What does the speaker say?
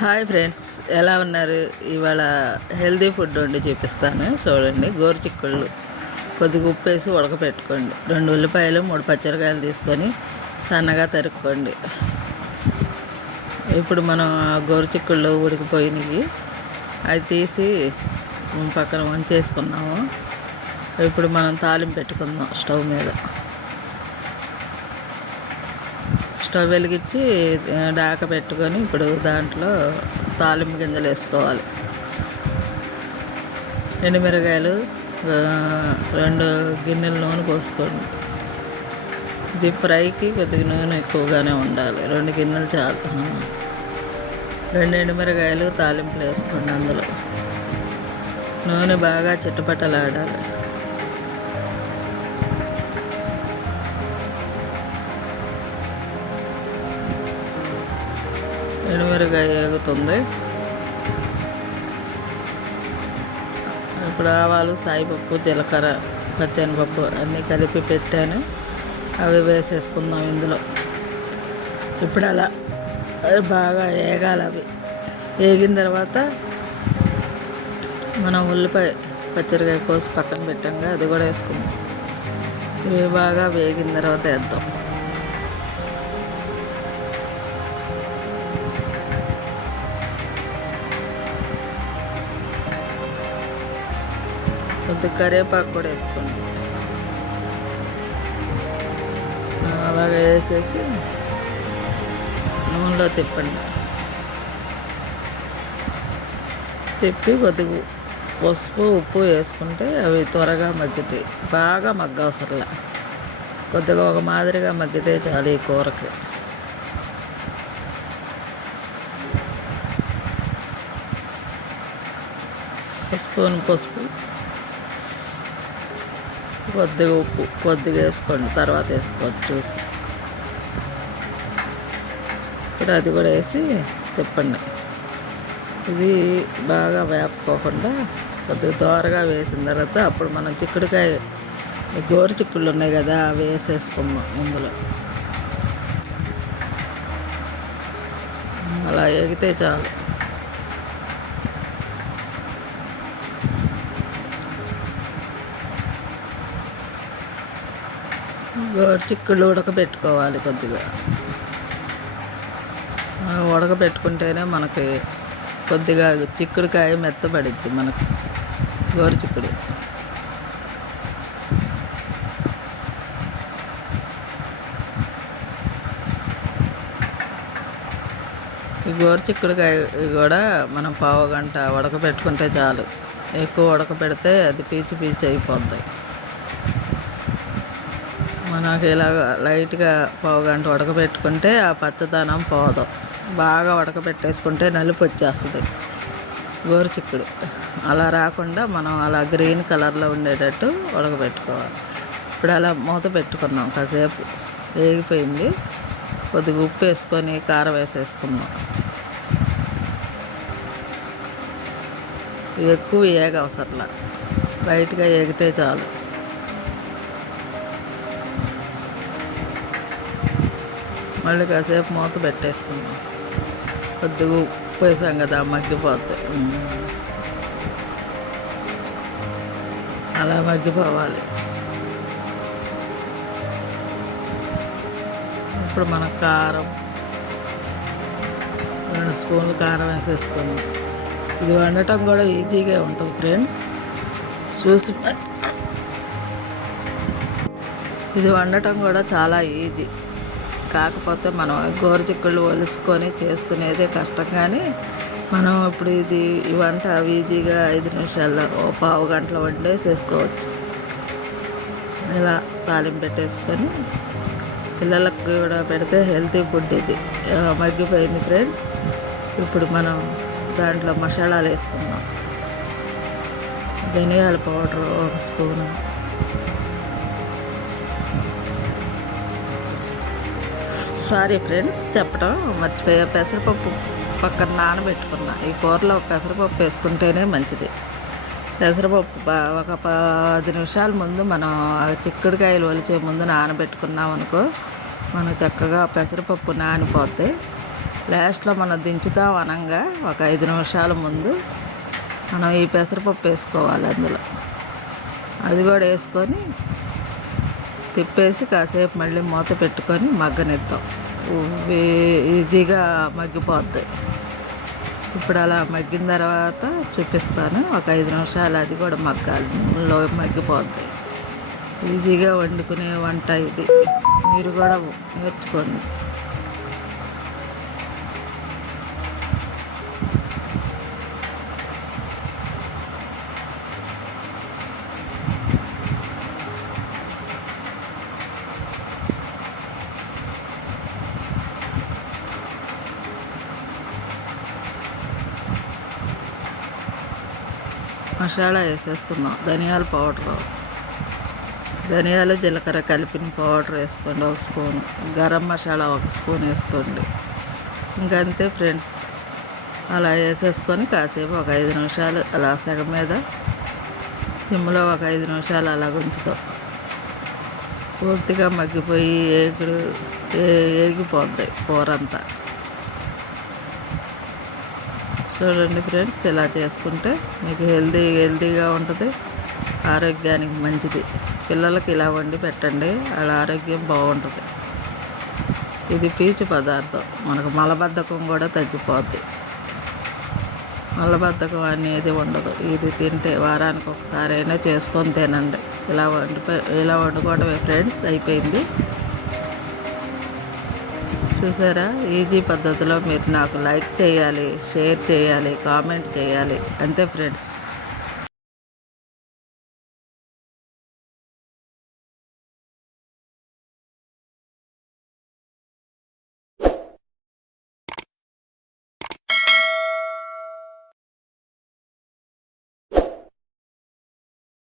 Hi friends ఎలా ఉన్నారు? ఇవాళ హెల్దీ ఫుడ్ వండి చూపిస్తాను. చూడండి గోరుచిక్కుళ్ళు. కొద్దిగా ఉప్పు వేసి ఉడకపెట్టుకోండి. రెండు ఉల్లిపాయలు మూడు పచ్చరికాయలు తీసుకొని సన్నగా తరుక్కోండి. ఇప్పుడు మనం గోరుచిక్కుళ్ళు ఉడికిపోయినవి. అవి తీసి పక్కన వంచేసుకున్నాము. ఇప్పుడు మనం తాలింపు పెట్టుకుందాం స్టవ్ మీద. స్టవ్ వెలిగించి డాక పెట్టుకొని ఇప్పుడు దాంట్లో తాలింపు గింజలు వేసుకోవాలి. ఎండుమిరగాయలు రెండు గిన్నెల నూనె పోసుకోండి. ఇది ఫ్రైకి కొద్దిగా నూనె ఎక్కువగానే ఉండాలి. రెండు గిన్నెలు చాలు. రెండు ఎండుమిరగాయలు తాలింపులు వేసుకోండి అందులో. నూనె బాగా చిట్టపట్టలాడాలి ఎండుమిరకాయ ఎగుతుంది ఇప్పుడు ఆవాలు సాయిపప్పు జీలకర్ర పచ్చనిపప్పు అన్నీ కలిపి పెట్టాను. అవి వేసేసుకుందాం ఇందులో. ఇప్పుడు అలా అవి బాగా వేగాలి అవి. వేగిన తర్వాత మనం ఉల్లిపాయ పచ్చడికాయ కోసి పక్కన పెట్టాంగా అది కూడా వేసుకుందాం. ఇవి బాగా వేగిన తర్వాత వేద్దాం. కొద్ది కరివేపాకు కూడా వేసుకోండి. అలాగ అలాగే వేసేసి నూనెలో తిప్పండి. తిప్పి కొద్దిగా పసుపు ఉప్పు వేసుకుంటే అవి త్వరగా మగ్గుతాయి. బాగా మగ్గ కొద్దిగా ఒక మాదిరిగా మగ్గితే చాలు ఈ కూరకి. స్పూన్ పసుపు. కొద్దిగా ఉప్పు కొద్దిగా వేసుకోండి తర్వాత వేసుకోవచ్చు చూసి. ఇప్పుడు అది కూడా వేసి తిప్పండి. ఇది బాగా వేపుకోకుండా కొద్దిగా దోరగా వేసిన తర్వాత అప్పుడు మనం చిక్కుడుకాయ గోరు చిక్కుళ్ళు ఉన్నాయి కదా అవి వేసేసుకుందాం ఇందులో అలా ఎగితే చాలు. గోరు చిక్కుళ్ళు ఉడకబెట్టుకోవాలి కొద్దిగా. ఉడకబెట్టుకుంటేనే మనకి కొద్దిగా చిక్కుడుకాయ మెత్తబడిద్ది మనకు. గోరు చిక్కుడు. ఈ గోరు చిక్కుడుకాయ కూడా మనం పావు గంట ఉడకబెట్టుకుంటే చాలు. ఎక్కువ ఉడకబెడితే అది పీచు పీచు అయిపోద్ది. మనకి ఇలాగ లైట్గా పావు గంట ఉడకబెట్టుకుంటే ఆ పచ్చదనం పోదు. బాగా ఉడకబెట్టేసుకుంటే నలుపు వచ్చేస్తుంది గోరుచిక్కుడు అలా రాకుండా మనం అలా గ్రీన్ కలర్లో ఉండేటట్టు ఉడకబెట్టుకోవాలి. ఇప్పుడు అలా మూత పెట్టుకున్నాం కాసేపు. వేగిపోయింది. కొద్దిగా ఉప్పు వేసుకొని కారం వేసేసుకున్నాం. ఎక్కువ ఏగ అవసరంలా లైట్గా ఏగితే చాలు. మళ్ళీ కాసేపు మూత పెట్టేసుకుందాం కొద్దిగా ఉప్పు వేసాం కదా మగ్గిపోతే. అలా మగ్గిపోవాలి. ఇప్పుడు మన కారం రెండు స్పూన్లు కారం వేసేసుకున్నాం. ఇది వండటం కూడా ఈజీగా ఉంటుంది ఫ్రెండ్స్. చూసి ఇది వండటం కూడా చాలా ఈజీ. కాకపోతే మనం గోరుచిక్కుళ్ళు ఒలుసుకొని చేసుకునేదే కష్టం. కానీ మనం ఇప్పుడు ఇది ఈ వంట ఈజీగా ఐదు నిమిషాల్లో ఓ పావు గంటలో వండేసేసుకోవచ్చు. ఇలా తాలింపు పెట్టేసుకొని పిల్లలకు కూడా పెడితే హెల్తీ ఫుడ్ ఇది. మగ్గిపోయింది ఫ్రెండ్స్. ఇప్పుడు మనం దాంట్లో మసాలాలు వేసుకుందాం. ధనియాల పౌడర్ ఒక స్పూను. సారీ ఫ్రెండ్స్ చెప్పడం మర్చిపోయా. పెసరపప్పు పక్కన నానబెట్టుకున్నా. ఈ కూరలో పెసరపప్పు వేసుకుంటేనే మంచిది. పెసరపప్పు ఒక పది నిమిషాల ముందు మనం చిక్కుడుకాయలు ఒలిచే ముందు నానబెట్టుకున్నాం అనుకో మనం చక్కగా పెసరపప్పు నానిపోతే లాస్ట్లో మనం దించుతాం అనంగా ఒక ఐదు నిమిషాల ముందు మనం ఈ పెసరపప్పు వేసుకోవాలి అందులో. అది కూడా వేసుకొని తిప్పేసి కాసేపు మళ్ళీ మూత పెట్టుకొని మగ్గనిద్దాం. ఈజీగా మగ్గిపోద్ది. ఇప్పుడు అలా మగ్గిన తర్వాత చూపిస్తాను. ఒక ఐదు నిమిషాలు అది కూడా మగ్గాలి. నూనెలో మగ్గిపోద్ది. ఈజీగా వండుకునే వంట ఇది. మీరు కూడా నేర్చుకోండి. మసాలా వేసేసుకుందాం. ధనియాల పౌడరు. ధనియాలు జీలకర్ర కలిపిన పౌడర్ వేసుకోండి ఒక స్పూన్. గరం మసాలా ఒక స్పూన్ వేసుకోండి. ఇంకంతే ఫ్రెండ్స్. అలా వేసేసుకొని కాసేపు ఒక ఐదు నిమిషాలు అలా సగం మీద సిమ్లో ఒక ఐదు నిమిషాలు అలా ఉంచుతాం. పూర్తిగా మగ్గిపోయి ఏగుడు ఏ ఏగిపోద్ది కూర అంతా చూడండి ఫ్రెండ్స్ ఇలా చేసుకుంటే మీకు హెల్దీ హెల్దీగా ఉంటుంది. ఆరోగ్యానికి మంచిది. పిల్లలకి ఇలా వండి పెట్టండి వాళ్ళ ఆరోగ్యం బాగుంటుంది. ఇది పీచు పదార్థం. మనకు మలబద్ధకం కూడా తగ్గిపోద్ది. మలబద్ధకం అనేది ఉండదు. ఇది తింటే వారానికి ఒకసారి అయినా చేసుకొని తినండి. ఇలా వండి ఇలా వండుకోవడమే ఫ్రెండ్స్ అయిపోయింది. చూసారా? ఈజీ పద్ధతిలో మీరు నాకు లైక్ చేయాలి షేర్ చేయాలి కామెంట్ చేయాలి. అంతే ఫ్రెండ్స్.